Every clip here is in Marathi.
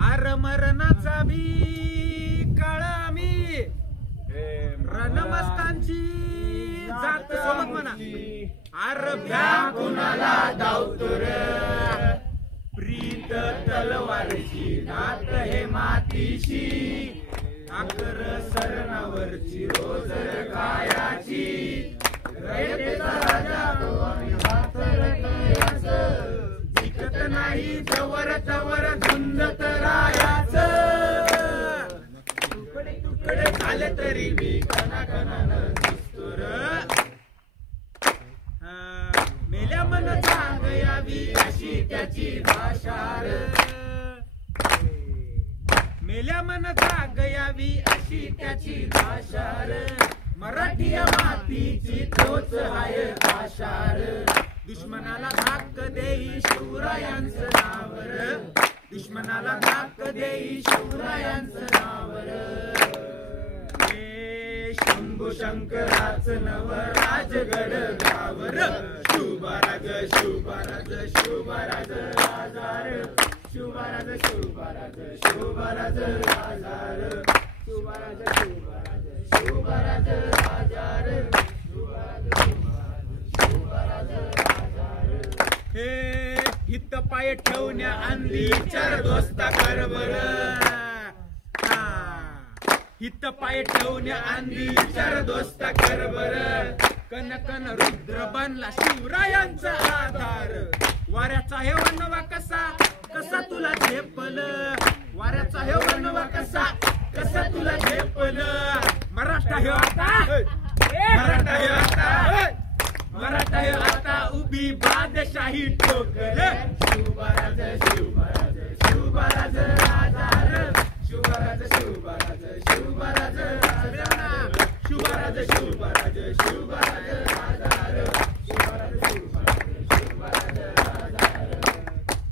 आर मरणाचा भी काळा मी रणमस्तांची जात सोबत म्हणा आर भ्या कुणाला धावतोर प्रीत तलवारची नात हे मातीशी आकर सरणावरची रोज कायाची रयतेचा राजा जिकत नाही जवर तवर झुंजत रायाच तुकडे तुकडे झाले तरी मी कणाकणानं दिसतोर मेल्या मन जाग यावी अशी त्याची भाषार मेल्या मन जाग यावी अशी त्याची भाषार मराठी मातीची तोच हाय भाषार दुश्मनाला धाक देई शिवरायांचं नावर दुश्मनाला धाक देई शिवरायांचं नावर हे शंभू शंकराचं नव राजगड गावर शिवबाराज शिवबाराज शिवबाराज राजार शिवबाराज शिवबाराज शिवबाराज राजार शिवबाराज शिवबाराज शिवबाराज राजार शिवबाराज हे हित पाय ठेवण्या अंधी विचार दोस्ता कर बर हित पाय ठेवण्या अंधी विचार दोस्ता कर बर कन कन रुद्र बनला शिवरायांचा आधार वाऱ्याचा हे वनवा कसा कसा तुला झेपल वाऱ्याचा हे वनवा कसा कसा तुला झेपल मराठा हे आता मराठा हे आता मराठा हे आता उभी बादशाही ठोकल शिवबाराज शिवबाराज शिवबाराज राजार शिवबाराज शिवबाराज शिवबाराज राजार शिवबाराज शिवबाराज शिवबाराज राजार शिवबाराज शिवबाराज शिवबाराज राजार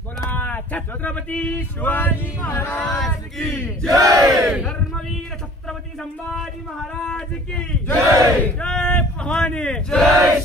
बोला छत्रपती शिवाजी महाराज की जय धर्मवीर छत्रपती संभाजी महाराज की जय जय भवानी जय